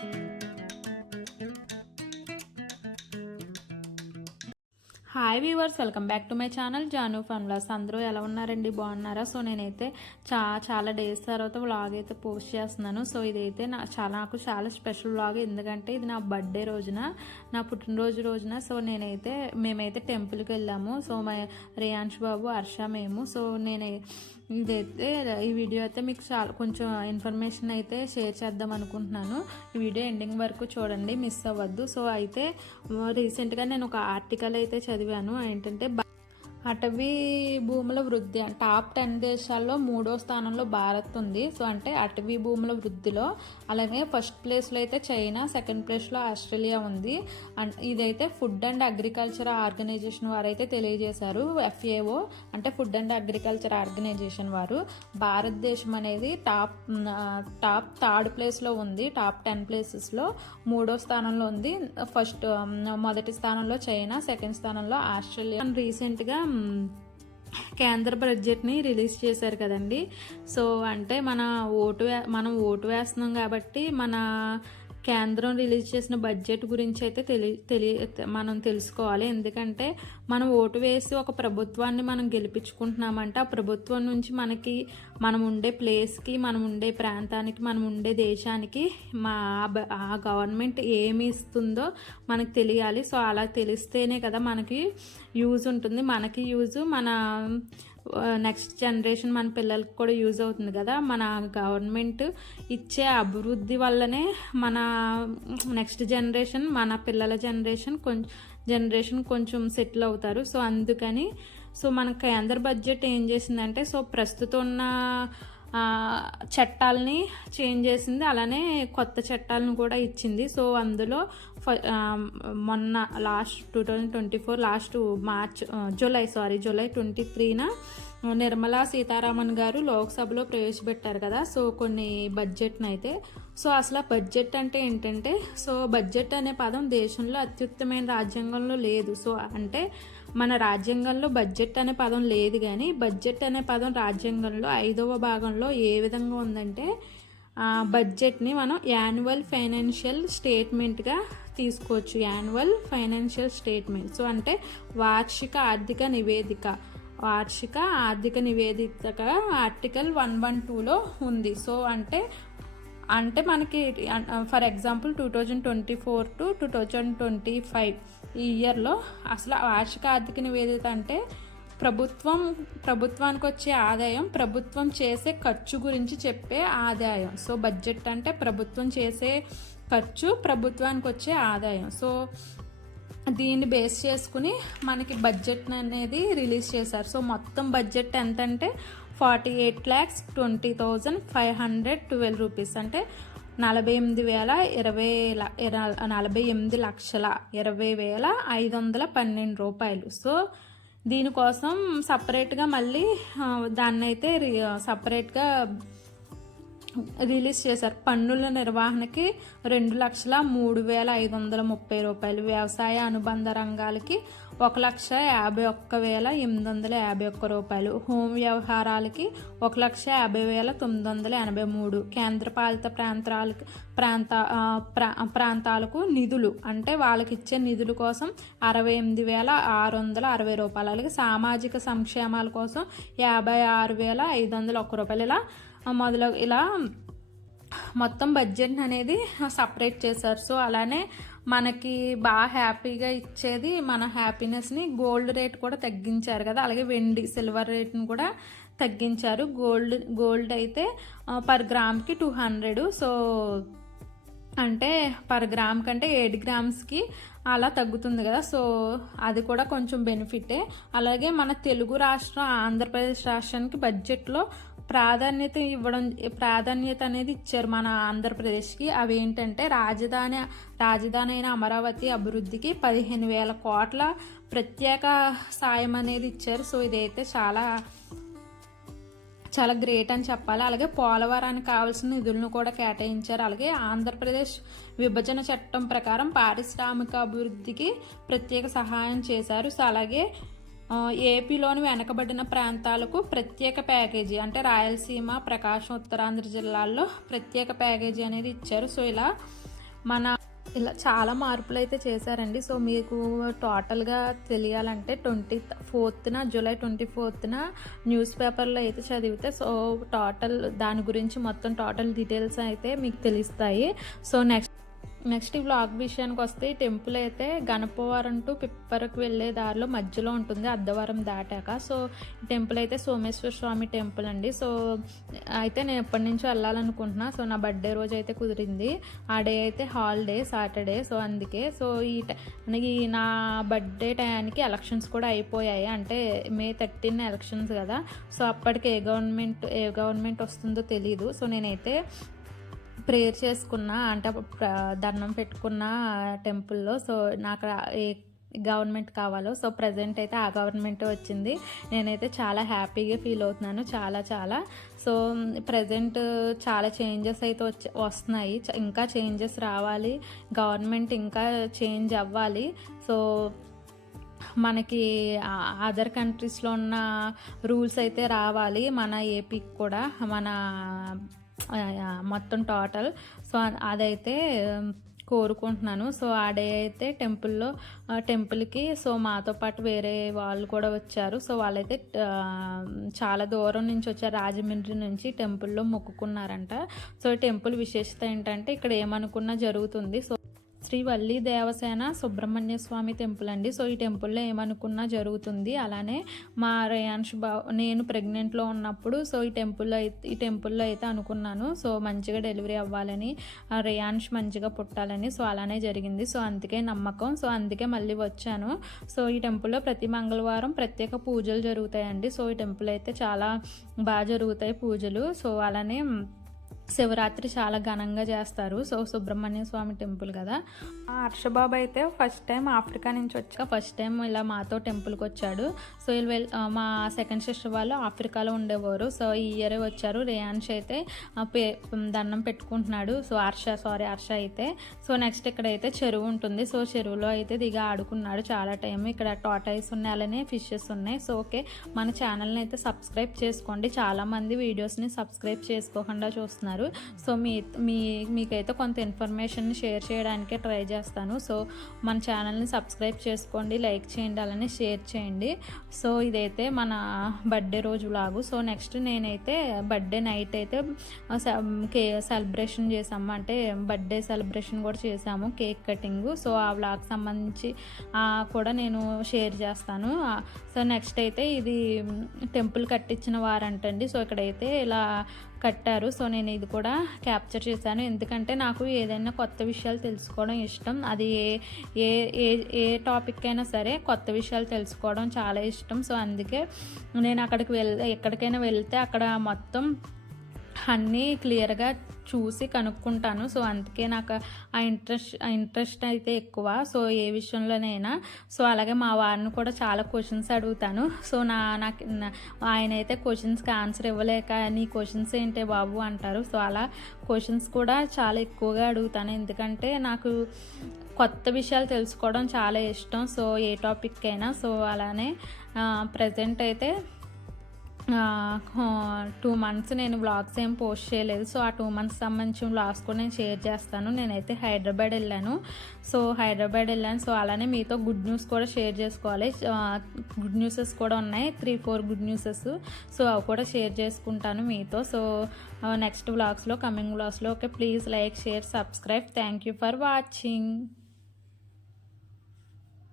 Thank you. Hi viewers welcome back to my channel Janu ఫన్లాస్ అందరూ ఎలా ఉన్నారండి? బాగున్నారా? సో నేనైతే చా చాలా డేస్ తర్వాత వ్లాగ్ అయితే పోస్ట్ చేస్తున్నాను. సో ఇదైతే నా చాలా నాకు చాలా స్పెషల్ వ్లాగ్ ఎందుకంటే ఇది నా బర్త్డే రోజున నా పుట్టినరోజు రోజున. సో నేనైతే మేమైతే టెంపుల్కి వెళ్ళాము. సో మా రేయాంష్ బాబు హర్ష మేము. సో నేను ఇదైతే ఈ వీడియో అయితే మీకు చాలా కొంచెం ఇన్ఫర్మేషన్ అయితే షేర్ చేద్దాం అనుకుంటున్నాను. ఈ వీడియో ఎండింగ్ వరకు చూడండి మిస్ అవ్వద్దు. సో అయితే రీసెంట్గా నేను ఒక ఆర్టికల్ అయితే చదివాను. చదివాను. ఏంటంటే అటవీ భూముల వృద్ధి టాప్ టెన్ దేశాల్లో మూడో స్థానంలో భారత్ ఉంది. సో అంటే అటవీ భూముల వృద్ధిలో అలాగే ఫస్ట్ ప్లేస్లో అయితే చైనా సెకండ్ ప్లేస్లో ఆస్ట్రేలియా ఉంది. అండ్ ఇదైతే ఫుడ్ అండ్ అగ్రికల్చర్ ఆర్గనైజేషన్ వారు అయితే తెలియజేశారు ఎఫ్ఏఓ అంటే ఫుడ్ అండ్ అగ్రికల్చర్ ఆర్గనైజేషన్ వారు. భారతదేశం అనేది టాప్ టాప్ థర్డ్ ప్లేస్లో ఉంది టాప్ టెన్ ప్లేసెస్లో మూడో స్థానంలో ఉంది. ఫస్ట్ మొదటి స్థానంలో చైనా సెకండ్ స్థానంలో ఆస్ట్రేలియా. రీసెంట్గా కేంద్ర బడ్జెట్ని రిలీజ్ చేశారు కదండి. సో అంటే మన ఓటు వే మనం ఓటు వేస్తున్నాం కాబట్టి మన కేంద్రం రిలీజ్ చేసిన బడ్జెట్ గురించి అయితే తెలి తెలి మనం తెలుసుకోవాలి. ఎందుకంటే మనం ఓటు వేసి ఒక ప్రభుత్వాన్ని మనం గెలిపించుకుంటున్నామంటే ఆ ప్రభుత్వం నుంచి మనకి మనం ఉండే ప్లేస్కి మనం ఉండే ప్రాంతానికి మనం ఉండే దేశానికి మా ఆ బ- ఆ గవర్నమెంట్ ఏమి ఇస్తుందో మనకు తెలియాలి. సో అలా తెలిస్తేనే కదా మనకి యూజ్ ఉంటుంది. మనకి యూజ్ మన నెక్స్ట్ జనరేషన్ మన పిల్లలకి కూడా యూజ్ అవుతుంది కదా. మన గవర్నమెంట్ ఇచ్చే అభివృద్ధి వల్లనే మన నెక్స్ట్ జనరేషన్ మన పిల్లల జనరేషన్ కొంచెం జనరేషన్ కొంచెం సెటిల్ అవుతారు. సో అందుకని సో మన కేంద్ర బడ్జెట్ ఏం చేసిందంటే సో ప్రస్తుతం ఉన్న చట్టాలని చేంజ్ చేసింది. అలానే కొత్త చట్టాలను కూడా ఇచ్చింది. సో అందులో ఫ- మొన్న last two thousand twenty four last March July sorry July twenty త్రీన Nirmala Sitharaman గారు లోక్సభలో ప్రవేశపెట్టారు కదా సో కొన్ని బడ్జెట్ని అయితే సో అసలు బడ్జెట్ అంటే ఏంటంటే సో బడ్జెట్ అనే పదం దేశంలో అత్యుత్తమైన రాజ్యాంగంలో లేదు. సో అంటే మన రాజ్యాంగంలో బడ్జెట్ అనే పదం లేదు కానీ బడ్జెట్ అనే పదం రాజ్యాంగంలో ఐదవ భాగంలో ఏ విధంగా ఉందంటే ఆ, బడ్జెట్ని మనం యాన్యువల్ ఫైనాన్షియల్ స్టేట్మెంట్గా తీసుకోవచ్చు. Annual financial statement. సో అంటే వార్షిక ఆర్థిక నివేదిక. వార్షిక ఆర్థిక నివేదికగా ఆర్టికల్ వన్ వన్ టూలో ఉంది. సో అంటే అంటే మనకి for example two thousand twenty four to two thousand twenty five ఈ ఇయర్లో అసలు వార్షిక ఆర్థిక నివేదిక అంటే ప్రభుత్వం ప్రభుత్వానికి వచ్చే ఆదాయం ప్రభుత్వం చేసే ఖర్చు గురించి చెప్పే ఆదాయం. సో బడ్జెట్ అంటే ప్రభుత్వం చేసే ఖర్చు ప్రభుత్వానికి వచ్చే ఆదాయం. సో దీన్ని బేస్ చేసుకుని మనకి బడ్జెట్ అనేది రిలీజ్ చేశారు. సో మొత్తం బడ్జెట్ ఎంత అంటే forty eight lakhs twenty thousand five hundred twelve rupees అంటే నలభై ఎనిమిది వేల ఇరవై ల- నలభై ఎనిమిది లక్షల ఇరవై వేల ఐదు వందల పన్నెండు రూపాయలు. సో దీనికోసం సపరేట్గా మళ్ళీ దాన్నైతే దాన్ని సపరేట్గా రిలీజ్ చేశారు. పన్నుల నిర్వహణకి రెండు లక్షల మూడు వేల ఐదు వందల ముప్పై రూపాయలు. వ్యవసాయ అనుబంధ రంగాలకి ఒక లక్ష యాభై ఒక్క వేల ఎనిమిది వందల యాభై ఒక్క రూపాయలు. హోం వ్యవహారాలకి ఒక లక్ష యాభై వేల తొమ్మిది వందల ఎనభై మూడు. కేంద్రపాలిత ప్రాంతాలకు ప్రాంత ప్రా ప్రాంతాలకు నిధులు అంటే వాళ్ళకి ఇచ్చే నిధుల కోసం అరవై ఎనిమిది వేల ఆరు వందల అరవై రూపాయలు. అలాగే సామాజిక సంక్షేమాల కోసం యాభై ఆరు వేల ఐదు వందల ఒక్క రూపాయలు. ఇలా మొదలు ఇలా మొత్తం బడ్జెట్ అనేది సపరేట్ చేశారు. సో అలానే మనకి బాగా హ్యాపీగా ఇచ్చేది మన హ్యాపీనెస్ని గోల్డ్ రేట్ కూడా తగ్గించారు కదా. అలాగే వెండి సిల్వర్ రేట్ని కూడా తగ్గించారు. గోల్డ్ గోల్డ్ అయితే పర్ గ్రామ్కి టూ హండ్రెడ్ సో అంటే పర్ గ్రామ్ కంటే ఎయిట్ గ్రామ్స్కి అలా తగ్గుతుంది కదా. సో అది కూడా కొంచెం బెనిఫిటే అలాగే మన తెలుగు రాష్ట్రం ఆంధ్రప్రదేశ్ రాష్ట్రానికి బడ్జెట్లో ప్రాధాన్యత ఇవ్వడం ప్రాధాన్యత అనేది ఇచ్చారు మన ఆంధ్రప్రదేశ్కి. అవి ఏంటంటే రాజధాని రాజధాని అయిన అమరావతి అభివృద్ధికి పదిహేను వేల కోట్ల ప్రత్యేక సాయం అనేది ఇచ్చారు. సో ఇదైతే చాలా చాలా గ్రేట్ అని చెప్పాలి. అలాగే పోలవరానికి కావాల్సిన నిధులను కూడా కేటాయించారు. అలాగే ఆంధ్రప్రదేశ్ విభజన చట్టం ప్రకారం పారిశ్రామిక అభివృద్ధికి ప్రత్యేక సహాయం చేశారు. సో అలాగే ఏపీలోని వెనకబడిన ప్రాంతాలకు ప్రత్యేక ప్యాకేజీ అంటే రాయలసీమ ప్రకాశం ఉత్తరాంధ్ర జిల్లాల్లో ప్రత్యేక ప్యాకేజీ అనేది ఇచ్చారు. సో ఇలా మన ఇలా చాలా మార్పులు అయితే చేశారండి. సో మీకు టోటల్గా తెలియాలంటే ట్వంటీ ఫోర్త్న జూలై ట్వంటీ ఫోర్త్న న్యూస్ పేపర్లో అయితే చదివితే సో టోటల్ దాని గురించి మొత్తం టోటల్ డీటెయిల్స్ అయితే మీకు తెలుస్తాయి. సో నెక్స్ట్ నెక్స్ట్ ఈ వ్లాగ్ విషయానికి వస్తే టెంపుల్ అయితే గణపవరం టు పిప్పరకు వెళ్ళే దారిలో మధ్యలో ఉంటుంది అద్దవరం దాటాక. సో టెంపుల్ అయితే సోమేశ్వర స్వామి టెంపుల్ అండి. సో అయితే నేను ఎప్పటి నుంచో వెళ్ళాలనుకుంటున్నా. సో నా బర్త్డే రోజు అయితే కుదిరింది. ఆ డే అయితే హాలిడే సాటర్డే సో అందుకే. సో ఈ ట- ఈ నా బర్త్డే టయానికి ఎలక్షన్స్ కూడా అయిపోయాయి. అంటే మే థర్టీన్ ఎలక్షన్స్ కదా. సో అప్పటికి ఏ గవర్నమెంట్ ఏ గవర్నమెంట్ వస్తుందో తెలీదు. సో నేనైతే ప్రేయర్ చేసుకున్న అంటే దండం పెట్టుకున్న టెంపుల్లో. సో నాకు ఏ గవర్నమెంట్ కావాలో సో ప్రజెంట్ అయితే ఆ గవర్నమెంట్ వచ్చింది. నేనైతే చాలా హ్యాపీగా ఫీల్ అవుతున్నాను చాలా చాలా. సో ప్రజెంట్ చాలా చేంజెస్ అయితే వచ్చి వస్తున్నాయి. ఇంకా చేంజెస్ రావాలి. గవర్నమెంట్ ఇంకా చేంజ్ అవ్వాలి. సో మనకి అదర్ కంట్రీస్లో ఉన్న రూల్స్ అయితే రావాలి మన ఏపీకి కూడా మన మొత్తం టోటల్. సో అదైతే కోరుకుంటున్నాను. సో ఆ డే అయితే టెంపుల్లో టెంపుల్కి సో మాతో పాటు వేరే వాళ్ళు కూడా వచ్చారు. సో వాళ్ళైతే చాలా దూరం నుంచి వచ్చారు. రాజమండ్రి నుంచి టెంపుల్లో మొక్కుకున్నారంట. సో టెంపుల్ విశేషత ఏంటంటే ఇక్కడ ఏమనుకున్నా జరుగుతుంది. సో శ్రీ వల్లి దేవసేన సుబ్రహ్మణ్య స్వామి టెంపుల్ అండి. సో ఈ టెంపుల్లో ఏమనుకున్నా జరుగుతుంది. అలానే మా రేయాన్ష్ బా నేను ప్రెగ్నెంట్లో ఉన్నప్పుడు సో ఈ టెంపుల్లో అయితే ఈ టెంపుల్లో అయితే అనుకున్నాను. సో మంచిగా డెలివరీ అవ్వాలని ఆ రేయాన్ష్ మంచిగా పుట్టాలని సో అలానే జరిగింది. సో అందుకే నమ్మకం. సో అందుకే మళ్ళీ వచ్చాను. సో ఈ టెంపుల్లో ప్రతి మంగళవారం ప్రత్యేక పూజలు జరుగుతాయండి. సో ఈ టెంపుల్ అయితే చాలా బాగా జరుగుతాయి పూజలు. సో అలానే శివరాత్రి చాలా ఘనంగా చేస్తారు. సో సుబ్రహ్మణ్య స్వామి టెంపుల్ కదా. ఆ హర్షబాబు అయితే ఫస్ట్ టైం ఆఫ్రికా నుంచి వచ్చా ఫస్ట్ టైం ఇలా మాతో టెంపుల్కి వచ్చాడు. సో మా సెకండ్ సిస్టర్ వాళ్ళు ఆఫ్రికాలో ఉండేవారు. సో ఈ ఇయరే వచ్చారు. రేయాన్ష్ అయితే పే దండం పెట్టుకుంటున్నాడు. సో హర్ష సారీ హర్ష అయితే. సో నెక్స్ట్ ఇక్కడైతే చెరువు ఉంటుంది. సో చెరువులో అయితే దిగి ఆడుకున్నాడు చాలా టైం. ఇక్కడ టాటాయిస్ ఉన్నాయి అలానే ఫిషెస్ ఉన్నాయి. సో ఓకే మన ఛానల్ని అయితే సబ్స్క్రైబ్ చేసుకోండి. చాలామంది వీడియోస్ని సబ్స్క్రైబ్ చేసుకోకుండా చూస్తున్నారు. సో మీ మీ మీకైతే కొంత ఇన్ఫర్మేషన్ షేర్ చేయడానికే ట్రై చేస్తాను. సో మన ఛానల్ని సబ్స్క్రైబ్ చేసుకోండి లైక్ చేయండి అలానే షేర్ చేయండి. సో ఇదైతే మన బర్త్డే రోజు లాగు. సో నెక్స్ట్ నేనైతే బర్త్డే నైట్ అయితే కే సెలబ్రేషన్ చేసాము. అంటే బర్త్డే సెలబ్రేషన్ కూడా చేసాము కేక్ కటింగ్. సో ఆ వ్లాగ్ సంబంధించి కూడా నేను షేర్ చేస్తాను. సో నెక్స్ట్ అయితే ఇది టెంపుల్ కట్టించిన వారంటండి. సో ఇక్కడైతే ఇలా కట్టారు. సో నేను ఇది కూడా క్యాప్చర్ చేశాను. ఎందుకంటే నాకు ఏదైనా కొత్త విషయాలు తెలుసుకోవడం ఇష్టం. అది ఏ ఏ ఏ ఏ టాపిక్ అయినా సరే కొత్త విషయాలు తెలుసుకోవడం చాలా ఇష్టం. సో అందుకే నేను అక్కడికి వెళ్ ఎక్కడికైనా వెళ్తే అక్కడ మొత్తం అన్నీ క్లియర్గా చూసి కనుక్కుంటాను. సో అందుకే నాకు ఆ ఇంట్రెస్ట్ ఆ ఇంట్రెస్ట్ అయితే ఎక్కువ. సో ఏ విషయంలోనైనా. సో అలాగే మా వారిని కూడా చాలా క్వశ్చన్స్ అడుగుతాను. సో నా నాకు ఆయన అయితే క్వశ్చన్స్కి ఆన్సర్ ఇవ్వలేక నీ క్వశ్చన్స్ ఏంటే బాబు? అంటారు. సో అలా క్వశ్చన్స్ కూడా చాలా ఎక్కువగా అడుగుతాను. ఎందుకంటే నాకు కొత్త విషయాలు తెలుసుకోవడం చాలా ఇష్టం. సో ఏ టాపిక్ అయినా సో అలానే ప్రజెంట్ అయితే టూ మంత్స్ నేను వ్లాగ్స్ ఏం పోస్ట్ చేయలేదు. సో ఆ టూ మంత్స్ సంబంధించిన వ్లాగ్స్ కూడా నేను షేర్ చేస్తాను. నేనైతే హైదరాబాద్ వెళ్ళాను. సో హైదరాబాద్ వెళ్ళాను. సో అలానే మీతో గుడ్ న్యూస్ కూడా షేర్ చేసుకోవాలి. గుడ్ న్యూసెస్ కూడా ఉన్నాయి. Three four good newses. So అవి కూడా షేర్ చేసుకుంటాను మీతో. సో నెక్స్ట్ వ్లాగ్స్లో coming వ్లాగ్స్లో okay please like share subscribe. Thank you for watching.